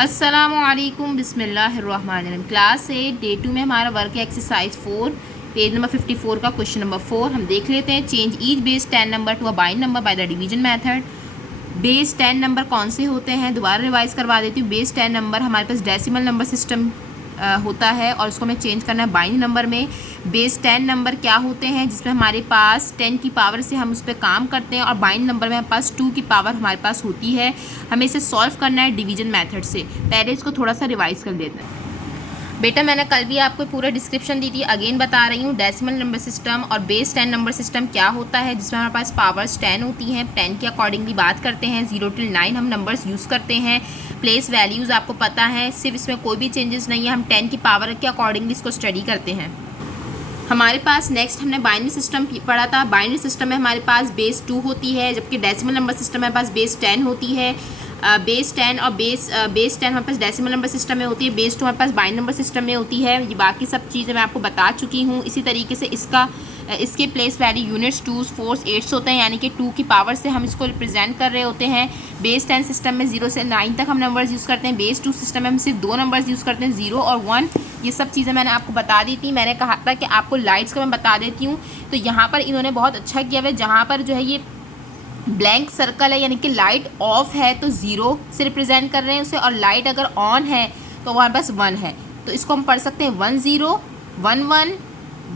अस्सलामुअलैकुम बिस्मिल्लाहिर्रहमानिर्रहीम। Class 8 day 2 में हमारा वर्क है एक्सरसाइज 4 पेज नंबर 54 का क्वेश्चन नंबर 4। हम देख लेते हैं। Change each base 10 number to a binary number by the division method. Base 10 number कौन से होते हैं, दोबारा रिवाइज करवा देती हूँ। बेस 10 नंबर हमारे पास डेसिमल नंबर सिस्टम होता है और उसको हमें चेंज करना है बाइंड नंबर में। बेस 10 नंबर क्या होते हैं, जिसमें हमारे पास 10 की पावर से हम उस पर काम करते हैं और बाइंड नंबर में हमारे पास 2 की पावर हमारे पास होती है। हमें इसे सॉल्व करना है डिवीजन मेथड से। पहले इसको थोड़ा सा रिवाइज कर लेते हैं। बेटा मैंने कल भी आपको पूरा डिस्क्रिप्शन दी थी, अगेन बता रही हूँ। डेसिमल नंबर सिस्टम और बेस 10 नंबर सिस्टम क्या होता है, जिसमें हमारे पास पावर्स 10 होती हैं। 10 के अकॉर्डिंगली बात करते हैं। 0 till 9 हम नंबर्स यूज़ करते हैं। प्लेस वैल्यूज़ आपको पता है, सिर्फ इसमें कोई भी चेंजेस नहीं है। हम 10 की पावर के अकॉर्डिंगली इसको स्टडी करते हैं। हमारे पास नेक्स्ट हमने बाइनरी सिस्टम पढ़ा था। बाइनरी सिस्टम में हमारे पास बेस 2 होती है, जबकि डेसिमल नंबर सिस्टम में पास बेस 10 होती है। बेस 10 और बेस 10 हमारे पास डेसिमल नंबर सिस्टम में होती है। बेस 2 हमारे पास बाइनरी नंबर सिस्टम में होती है। ये बाकी सब चीज़ें मैं आपको बता चुकी हूँ। इसी तरीके से इसके प्लेस वैल्यू यूनिट्स, टूस, फोर्स, एट्स होते हैं, यानी कि 2 की पावर से हम इसको रिप्रेजेंट कर रहे होते हैं। बेस 10 सिस्टम में 0 से 9 तक हम नंबर्स यूज़ करते हैं। बेस 2 सिस्टम में हम सिर्फ 2 नंबर्स यूज़ करते हैं, 0 और 1। ये सब चीज़ें मैंने आपको बता दी थी। मैंने कहा था कि आपको लाइट्स का मैं बता देती हूँ। तो यहाँ पर इन्होंने बहुत अच्छा किया है। जहाँ पर जो है ये ब्लैंक सर्कल है, यानी कि लाइट ऑफ है तो 0 से रिप्रेजेंट कर रहे हैं उसे, और लाइट अगर ऑन है तो हमारे पास 1 है। तो इसको हम पढ़ सकते हैं 1 0 1 1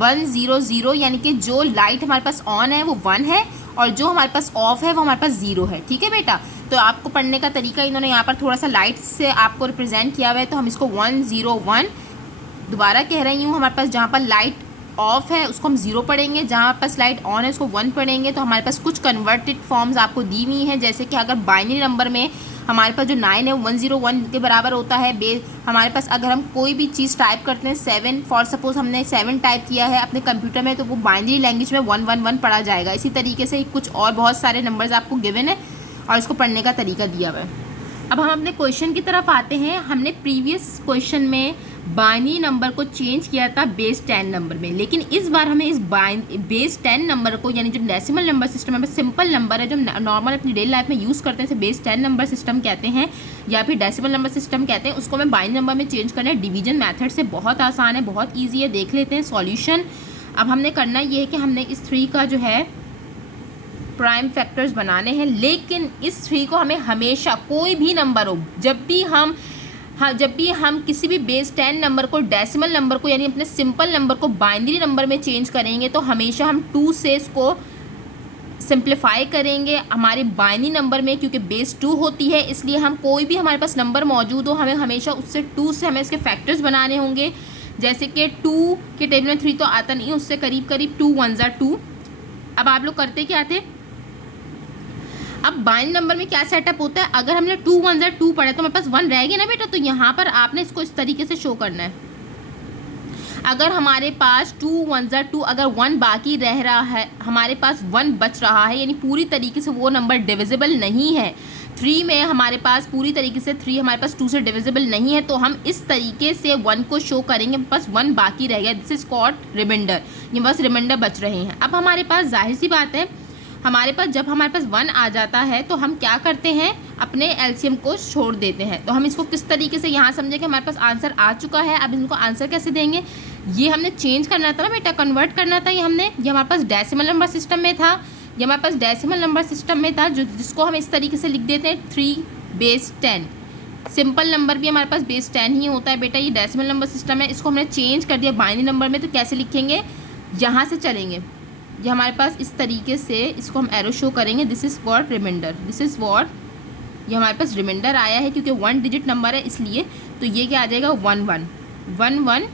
1 0 0, यानी कि जो लाइट हमारे पास ऑन है वो 1 है और जो हमारे पास ऑफ है वो हमारे पास 0 है। ठीक है बेटा, तो आपको पढ़ने का तरीका इन्होंने यहाँ पर थोड़ा सा लाइट से आपको रिप्रेजेंट किया हुआ है। तो हम इसको 1 0 1 दोबारा कह रही हूँ। हमारे पास जहाँ पर लाइट ऑफ है उसको हम 0 पढ़ेंगे, जहाँ पास लाइट ऑन है उसको 1 पढ़ेंगे। तो हमारे पास कुछ कन्वर्टेड फॉर्म्स आपको दी हुई हैं, जैसे कि अगर बाइनरी नंबर में हमारे पास जो 9 है वो 101 के बराबर होता है। हमारे पास अगर हम कोई भी चीज़ टाइप करते हैं 7, फॉर सपोज हमने 7 टाइप किया है अपने कंप्यूटर में, तो वो बाइनरी लैंग्वेज में 111 पढ़ा जाएगा। इसी तरीके से कुछ और बहुत सारे नंबर्स आपको गिवन है और इसको पढ़ने का तरीका दिया हुआ है। अब हम अपने क्वेश्चन की तरफ आते हैं। हमने प्रीवियस क्वेश्चन में बाइनरी नंबर को चेंज किया था बेस 10 नंबर में, लेकिन इस बार हमें इस बेस 10 नंबर को, यानी जो डेसिमल नंबर सिस्टम है, सिंपल नंबर है जो नॉर्मल अपनी डेली लाइफ में यूज़ करते हैं, इसे बेस 10 नंबर सिस्टम कहते हैं या फिर डेसिमल नंबर सिस्टम कहते हैं, उसको हमें बाइनरी नंबर में चेंज करना है डिवीजन मैथड से। बहुत आसान है, बहुत ईजी है। देख लेते हैं सॉल्यूशन। अब हमने करना ये है कि हमने इस 3 का जो है प्राइम फैक्टर्स बनाने हैं, लेकिन इस 3 को हमें हमेशा कोई भी नंबर हो, जब भी हम किसी भी बेस 10 नंबर को डेसिमल नंबर को, यानी अपने सिंपल नंबर को बाइनरी नंबर में चेंज करेंगे, तो हमेशा हम 2 से इसको सिंप्लीफाई करेंगे हमारे बाइनरी नंबर में। क्योंकि बेस 2 होती है, इसलिए हम कोई भी हमारे पास नंबर मौजूद हो, हमें हमेशा उससे 2 से हमें इसके फैक्टर्स बनाने होंगे। जैसे कि 2 के टेबल में 3 तो आता नहीं है, उससे करीब करीब 2 1 2। अब आप लोग करते क्या थे, अब बाइनरी नंबर में क्या सेटअप होता है, अगर हमने 2 1 2 पढ़ा तो हमारे पास 1 रह गया ना बेटा, तो यहाँ पर आपने इसको इस तरीके से शो करना है। अगर हमारे पास 2 1 2 अगर 1 बाकी रह रहा है, हमारे पास 1 बच रहा है, यानी पूरी तरीके से वो नंबर डिविजिबल नहीं है। 3 में हमारे पास पूरी तरीके से 3 हमारे पास 2 से डिविजिबल नहीं है, तो हम इस तरीके से 1 को शो करेंगे। बस 1 बाकी रह गया, दिस इज कॉल्ड रिमाइंडर। ये बस रिमाइंडर बच रहे हैं। अब हमारे पास जाहिर सी बात है, हमारे पास जब हमारे पास 1 आ जाता है तो हम क्या करते हैं, अपने एलसीएम को छोड़ देते हैं। तो हम इसको किस तरीके से यहाँ समझे कि हमारे पास आंसर आ चुका है। अब इनको आंसर कैसे देंगे, ये हमने चेंज करना था ना बेटा, कन्वर्ट करना था। ये हमारे पास डेसिमल नंबर सिस्टम में था, ये हमारे पास डेसिमल नंबर सिस्टम में था, जिसको हम इस तरीके से लिख देते हैं 3 बेस 10। सिंपल नंबर भी हमारे पास बेस 10 ही होता है बेटा। ये डेसिमल नंबर सिस्टम है, इसको हमने चेंज कर दिया बाइनरी नंबर में। तो कैसे लिखेंगे, यहाँ से चलेंगे, ये हमारे पास इस तरीके से इसको हम एरो शो करेंगे। This is what remainder, this is what, ये हमारे पास रिमाइंडर आया है क्योंकि 1 डिजिट नंबर है इसलिए। तो ये क्या आ जाएगा 1 1 1 1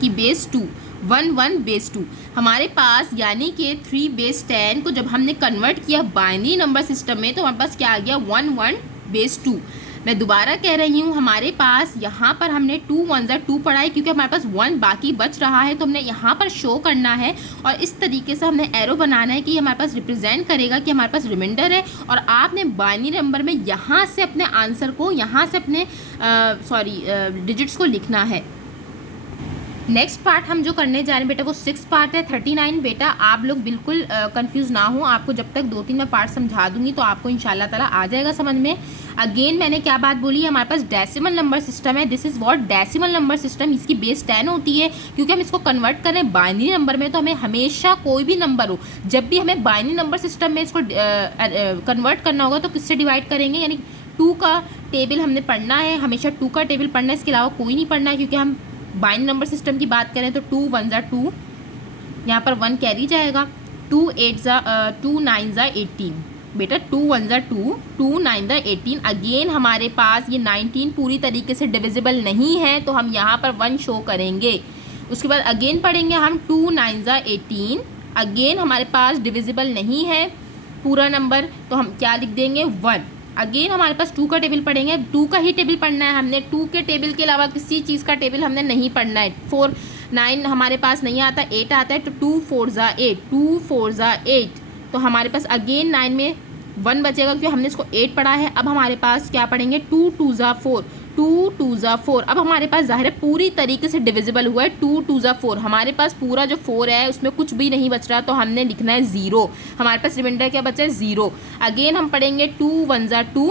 की बेस 2 1 1 बेस 2 हमारे पास, यानी कि 3 बेस 10 को जब हमने कन्वर्ट किया बाइनरी नंबर सिस्टम में तो हमारे पास क्या आ गया 1 1 बेस 2। मैं दोबारा कह रही हूँ, हमारे पास यहाँ पर हमने 2 1 2 पढ़ा है क्योंकि हमारे पास 1 बाकी बच रहा है, तो हमने यहाँ पर शो करना है और इस तरीके से हमने एरो बनाना है कि हमारे पास रिप्रेजेंट करेगा कि हमारे पास रिमाइंडर है। और आपने बाइनरी नंबर में यहाँ से अपने आंसर को, यहाँ से अपने डिजिट्स को लिखना है। नेक्स्ट पार्ट हम जो करने जा रहे हैं बेटा वो 6 पार्ट है 39। बेटा आप लोग बिल्कुल कंफ्यूज ना हो, आपको जब तक 2-3 मैं पार्ट समझा दूंगी तो आपको इंशाल्लाह ताला आ जाएगा समझ में। अगेन मैंने क्या बात बोली है, हमारे पास डेसिमल नंबर सिस्टम है, this is what decimal number system, इसकी बेस 10 होती है। क्योंकि हम इसको कन्वर्ट करें बाइनरी नंबर में, तो हमें हमेशा कोई भी नंबर हो, जब भी हमें बाइनरी नंबर सिस्टम में इसको कन्वर्ट करना होगा तो किससे डिवाइड करेंगे, यानी 2 का टेबल हमने पढ़ना है, हमेशा 2 का टेबल पढ़ना है, इसके अलावा कोई नहीं पढ़ना है। क्योंकि हम बाइनरी नंबर सिस्टम की बात करें तो 2 1 ज़ा 2, यहाँ पर 1 कैरी जाएगा, 2 9 ज़ा 18 बेटा, 2 1 ज़ा 2, 2 9 ज़ा 18। अगेन हमारे पास ये 19 पूरी तरीके से डिविजिबल नहीं है, तो हम यहाँ पर 1 शो करेंगे। उसके बाद अगेन पढ़ेंगे हम 2 9 ज़ा 18, अगेन हमारे पास डिविजिबल नहीं है पूरा नंबर, तो हम क्या लिख देंगे 1। अगेन हमारे पास 2 का टेबल पढ़ेंगे, 2 का ही टेबल पढ़ना है हमने, 2 के टेबल के अलावा किसी चीज़ का टेबल हमने नहीं पढ़ना है। 4 9 हमारे पास नहीं आता, 8 आता है, तो 2 4 ज़ा 8, 2 4 ज़ा 8, तो हमारे पास अगेन 9 में 1 बचेगा क्योंकि हमने इसको 8 पढ़ा है। अब हमारे पास क्या पढ़ेंगे 2 2 ज़ा 4, 2 2 ज़ा 4। अब हमारे पास ज़ाहिर है पूरी तरीके से डिविजिबल हुआ है, 2 2 ज़ा 4, हमारे पास पूरा जो 4 है उसमें कुछ भी नहीं बच रहा, तो हमने लिखना है 0, हमारे पास रिमाइंडर क्या बचा है 0। अगेन हम पढ़ेंगे 2 1 ज़ा 2,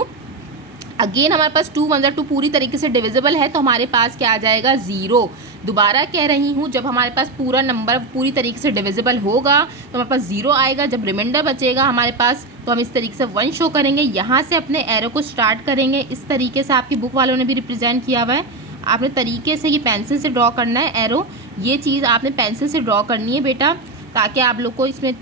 अगेन हमारे पास 2 1 ज़ा 2 पूरी तरीके से डिविजिबल है, तो हमारे पास क्या आ जाएगा 0। दोबारा कह रही हूँ, जब हमारे पास पूरा नंबर पूरी तरीके से डिविजिबल होगा तो हमारे पास 0 आएगा, जब रिमाइंडर बचेगा हमारे पास तो हम इस तरीके से 1 शो करेंगे। यहाँ से अपने एरो को स्टार्ट करेंगे, इस तरीके से आपकी बुक वालों ने भी रिप्रेजेंट किया हुआ है। आपने तरीके से ये पेंसिल से ड्रॉ करना है एरो, ये चीज़ आपने पेंसिल से ड्रॉ करनी है बेटा, ताकि आप लोग को इसमें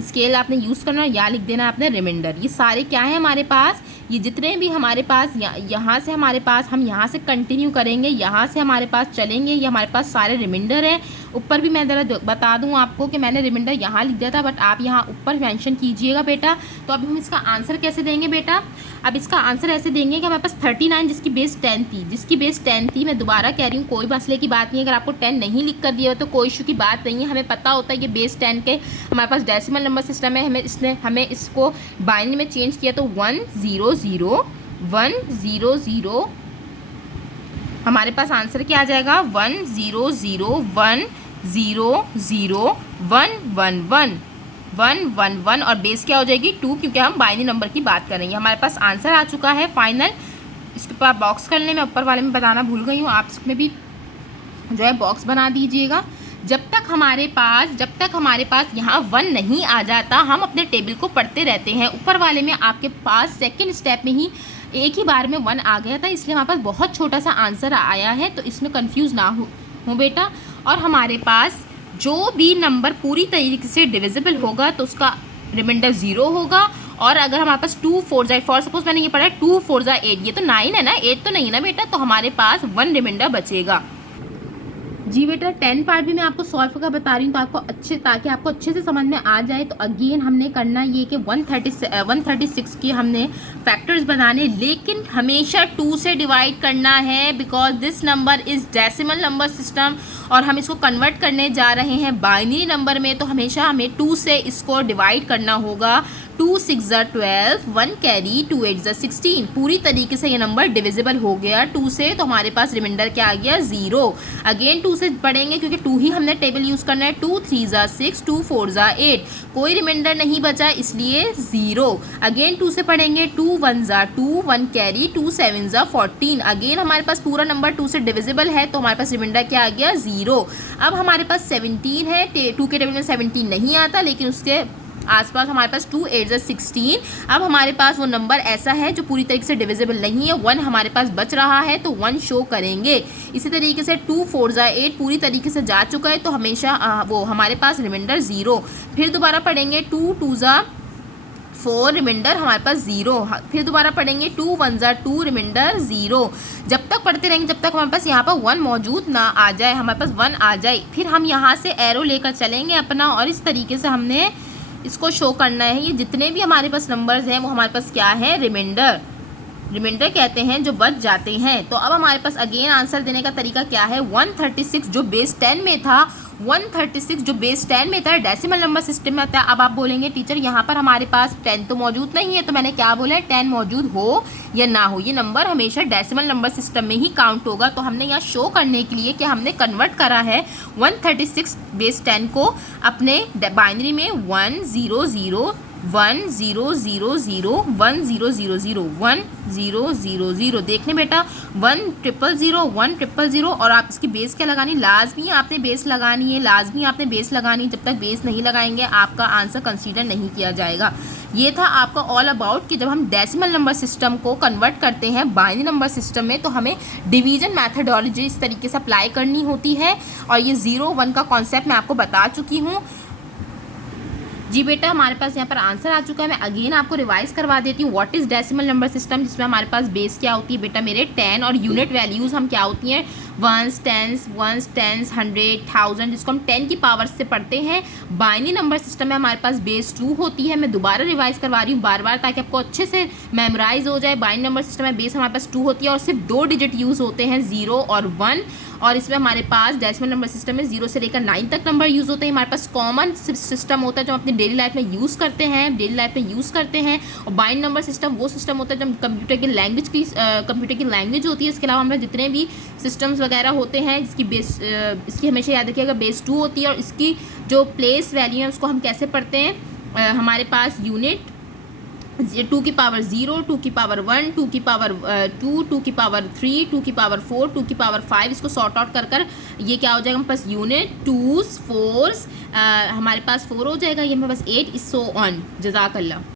स्केल आपने यूज़ करना है। या लिख देना आपने रिमाइंडर। ये सारे क्या है हमारे पास, ये जितने भी हमारे पास यहाँ से हमारे पास, हम यहाँ से कंटिन्यू करेंगे, यहाँ से हमारे पास चलेंगे, ये हमारे पास सारे रिमाइंडर हैं। ऊपर भी मैं ज़रा बता दूँ आपको कि मैंने रिमाइंडर यहाँ लिख दिया था, बट आप यहाँ ऊपर मेंशन कीजिएगा बेटा। तो अब हम इसका आंसर कैसे देंगे बेटा, अब इसका आंसर ऐसे देंगे कि हमारे पास 39 जिसकी बेस 10 थी, जिसकी बेस 10 थी। मैं दोबारा कह रही हूँ, कोई मसले की बात नहीं है, अगर आपको 10 नहीं लिख कर दिया हो तो कोई इशू की बात नहीं है। हमें पता होता है ये बेस 10 के हमारे पास डेसिमल नंबर सिस्टम है, हमें इसको बाइनरी में चेंज किया तो 1 0 0 1 0 0, हमारे पास आंसर क्या आ जाएगा 1 0 0 1 0 0 1 1 1 1 1 1, और बेस क्या हो जाएगी 2, क्योंकि हम बाइनरी नंबर की बात करेंगे। हमारे पास आंसर आ चुका है फाइनल। इसके ऊपर बॉक्स करने में ऊपर वाले में बताना भूल गई हूँ, आप इसमें भी जो है बॉक्स बना दीजिएगा। जब तक हमारे पास यहाँ 1 नहीं आ जाता, हम अपने टेबल को पढ़ते रहते हैं। ऊपर वाले में आपके पास सेकंड स्टेप में ही एक ही बार में 1 आ गया था, इसलिए हमारे पास बहुत छोटा सा आंसर आया है, तो इसमें कंफ्यूज ना हो बेटा। और हमारे पास जो भी नंबर पूरी तरीके से डिविजिबल होगा तो उसका रिमाइंडर 0 होगा। और अगर हमारे पास 2 4 ज़ा 8, फॉर सपोज मैंने ये पढ़ा है 2 4 ज़ा 8, ये तो 9 है ना, 8 तो नहीं ना बेटा, तो हमारे पास 1 रिमाइंडर बचेगा। जी बेटा 10 पार्ट भी मैं आपको सॉल्व का बता रही हूँ, तो ताकि आपको अच्छे से समझ में आ जाए। तो अगेन हमने करना ये कि 136 की हमने फैक्टर्स बनाने, लेकिन हमेशा 2 से डिवाइड करना है, because this number is decimal number system और हम इसको कन्वर्ट करने जा रहे हैं बाइनरी नंबर में। तो हमेशा हमें 2 से इसको डिवाइड करना होगा। 2 6 ज़ा 12, 1 कैरी, 2 8 ज़ा 16, पूरी तरीके से ये नंबर डिविजिबल हो गया 2 से, तो हमारे पास रिमाइंडर क्या आ गया 0। अगेन 2 से पढ़ेंगे क्योंकि 2 ही हमने टेबल यूज़ करना है। 2 3 ज़ा 6, 2 4 ज़ा 8, कोई रिमाइंडर नहीं बचा इसलिए 0। अगेन 2 से पढ़ेंगे 2 1 ज़ा 2, 1 कैरी, 2 7 ज़ा 14, अगेन हमारे पास पूरा नंबर 2 से डिविजिबल है, तो हमारे पास रिमाइंडर क्या आ गया 0। अब हमारे पास 17 है, 2 के टेबल में 17 नहीं आता, लेकिन उसके आसपास हमारे पास 2 8 ज़ा 16। अब हमारे पास वो नंबर ऐसा है जो पूरी तरीके से डिविजिबल नहीं है, 1 हमारे पास बच रहा है, तो 1 शो करेंगे। इसी तरीके से 2 4 ज़ा 8 पूरी तरीके से जा चुका है, तो हमेशा वो हमारे पास रिमाइंडर 0। फिर दोबारा पढ़ेंगे 2 2 ज़ा 4, रिमाइंडर हमारे पास 0। फिर दोबारा पढ़ेंगे 2 1 ज़ा 2, रिमाइंडर 0। जब तक पढ़ते रहेंगे जब तक हमारे पास यहाँ पर 1 मौजूद ना आ जाए, हमारे पास 1 आ जाए, फिर हम यहाँ से एरो लेकर चलेंगे अपना, और इस तरीके से हमने इसको शो करना है। ये जितने भी हमारे पास नंबर्स हैं वो हमारे पास क्या है, रिमाइंडर कहते हैं जो बच जाते हैं। तो अब हमारे पास अगेन आंसर देने का तरीका क्या है, 136 जो बेस 10 में था, 136 जो बेस 10 में था, डेसिमल नंबर सिस्टम में था। अब आप बोलेंगे टीचर यहाँ पर हमारे पास 10 तो मौजूद नहीं है, तो मैंने क्या बोला है 10 मौजूद हो या ना हो, ये नंबर हमेशा डेसिमल नंबर सिस्टम में ही काउंट होगा। तो हमने यहाँ शो करने के लिए कि हमने कन्वर्ट करा है 136 बेस 10 को अपने बाइनरी में 1 0 0 1000 1000 1000। देखने बेटा 1000 1000 और आप इसकी बेस क्या लगानी, लाजमी आपने बेस लगानी है, लाजमी आपने बेस लगानी है। जब तक बेस नहीं लगाएंगे आपका आंसर कंसीडर नहीं किया जाएगा। ये था आपका ऑल अबाउट कि जब हम डेसिमल नंबर सिस्टम को कन्वर्ट करते हैं बाइनरी नंबर सिस्टम में तो हमें डिवीजन मैथडोलॉजी इस तरीके से अप्लाई करनी होती है। और ये 0 1 का कॉन्सेप्ट मैं आपको बता चुकी हूँ। जी बेटा, हमारे पास यहाँ पर आंसर आ चुका है। मैं अगेन आपको रिवाइज करवा देती हूँ। What is decimal number system, जिसमें हमारे पास बेस क्या होती है बेटा मेरे 10 और यूनिट वैल्यूज़ हम क्या होती हैं वंस, टेंस, 100, 1000, जिसको हम 10 की पावर से पढ़ते हैं। बाइनरी नंबर सिस्टम में हमारे पास बेस 2 होती है। मैं दोबारा रिवाइज करवा रही हूँ बार बार ताकि आपको अच्छे से मेमोराइज हो जाए। बाइनरी नंबर सिस्टम में बेस हमारे पास 2 होती है और सिर्फ 2 डिजिट यूज़ होते हैं 0 और 1। और इसमें हमारे पास डेसिमल नंबर सिस्टम में 0 से लेकर 9 तक नंबर यूज़ होते हैं। हमारे पास कॉमन सिस्टम होता है जो हम अपनी डेली लाइफ में यूज़ करते हैं, और बाइनरी नंबर सिस्टम वो सिस्टम होता है जो कंप्यूटर की लैंग्वेज होती है। इसके अलावा हमारे जितने भी सिस्टम्स वगैरह होते हैं इसकी हमेशा याद रखिएगा बेस 2 होती है। और इसकी जो प्लेस वैल्यू है उसको हम कैसे पढ़ते हैं, हमारे पास यूनिट 2 की पावर 0, 2 की पावर 1, 2 की पावर 2, 2 की पावर 3, 2 की पावर 4, 2 की पावर 5। इसको सॉर्ट आउट कर ये क्या हो जाएगा हमारे पास यूनिट 2s 4s, हमारे पास 4 हो जाएगा, ये हमारे पास 8 इज सो ऑन। जज़ाकल्लाह।